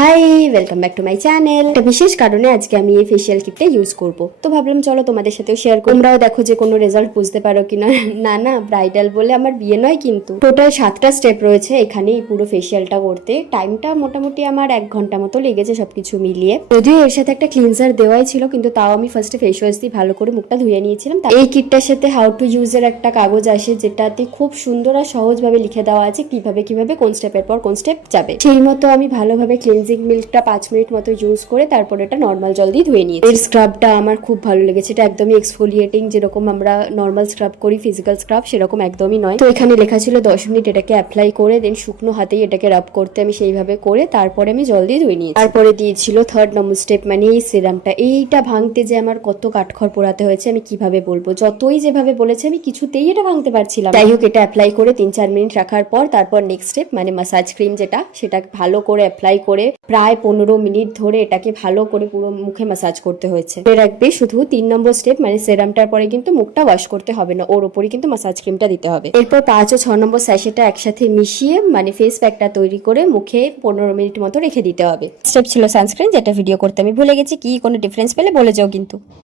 High, welcome back to my channel. একটা বিশেষ কারণে আজকে আমি এই ফেসিয়াল কিটটা ইউজ করব, তো ভাবলাম চলো তোমাদের সাথেও শেয়ার করি। তোমরাও দেখো যে কোনো রেজাল্ট বুঝতে পারো কিনা। না না, ব্রাইডাল বলে আমার বিয়ে নয়, কিন্তু টোটাল 7টা স্টেপ রয়েছে এখানে এই পুরো ফেসিয়ালটা করতে। টাইমটা মোটামুটি আমার 1 ঘন্টা মতো লেগেছে সবকিছু মিলিয়ে। যদিও এর সাথে একটা ক্লিনজার দেওয়াই ছিল, কিন্তু তাও আমি ফার্স্টে ফেস ওয়াশ দিয়ে ভালো করে মুখটা ধুয়ে নিয়েছিলাম। এই কিটটার সাথে হাউ টু ইউজ এর একটা কাগজ আসে, যেটাতে খুব সুন্দর আর সহজভাবে লিখে দেওয়া আছে কিভাবে কিভাবে কোন স্টেপের পর কোন স্টেপ যাবে। সেই মতো আমি ভালোভাবে ক্লিনজিং মিল্কটা 5 মিনিট মতো ইউজ করে তারপর এটা নর্মাল জল দিয়ে ধুয়ে নিয়েছি। এর স্ক্রাবটা আমার খুব ভালো লেগেছে। এটা একদমই এক্সফোলিয়েটিং, যেরকম আমরা নর্মাল স্ক্রাব করি ফিজিক্যাল স্ক্রাব সেরকম একদমই নয়। তো এখানে লেখা ছিল 10 মিনিট এটাকে অ্যাপ্লাই করে দেন শুকনো হাতেই এটাকে রাব করতে। আমি সেইভাবে করে তারপরে আমি জল দিয়ে ধুয়ে নিয়েছি। তারপরে দিয়েছিল 3rd নম্বর স্টেপ, মানে এই সিরামটা। এইটা ভাঙতে যে আমার কত কাঠখড় পোড়াতে হয়েছে আমি কিভাবে বলবো। যতই যেভাবে বলেছে আমি কিছুতেই এটা ভাঙতে পারছিলাম। যাই হোক, এটা অ্যাপ্লাই করে 3-4 মিনিট রাখার পর তারপর নেক্সট স্টেপ মানে মাসাজ ক্রিম, যেটা সেটা ভালো করে অ্যাপ্লাই করে প্রায় 15 মিনিট ধরে এটাকে ভালো করে পুরো মুখে মাসাজ করতে হয়েছে। মনে রাখবে শুধু 3 নম্বর স্টেপ মানে সেরামটার পরে কিন্তু মুখটা ওয়াশ করতে হবে না, ওর উপরই কিন্তু মাসাজ ক্রিমটা দিতে হবে। এরপর 5 ও 6 নম্বর স্যাশেটা একসাথে মিশিয়ে মানে ফেস প্যাকটা তৈরি করে মুখে 15 মিনিট মতো রেখে দিতে হবে। স্টেপ ছিল সানস্ক্রিন, যেটা ভিডিও করতে আমি ভুলে গেছি। কি কোনো ডিফারেন্স পেলে বলে যাও কিন্তু।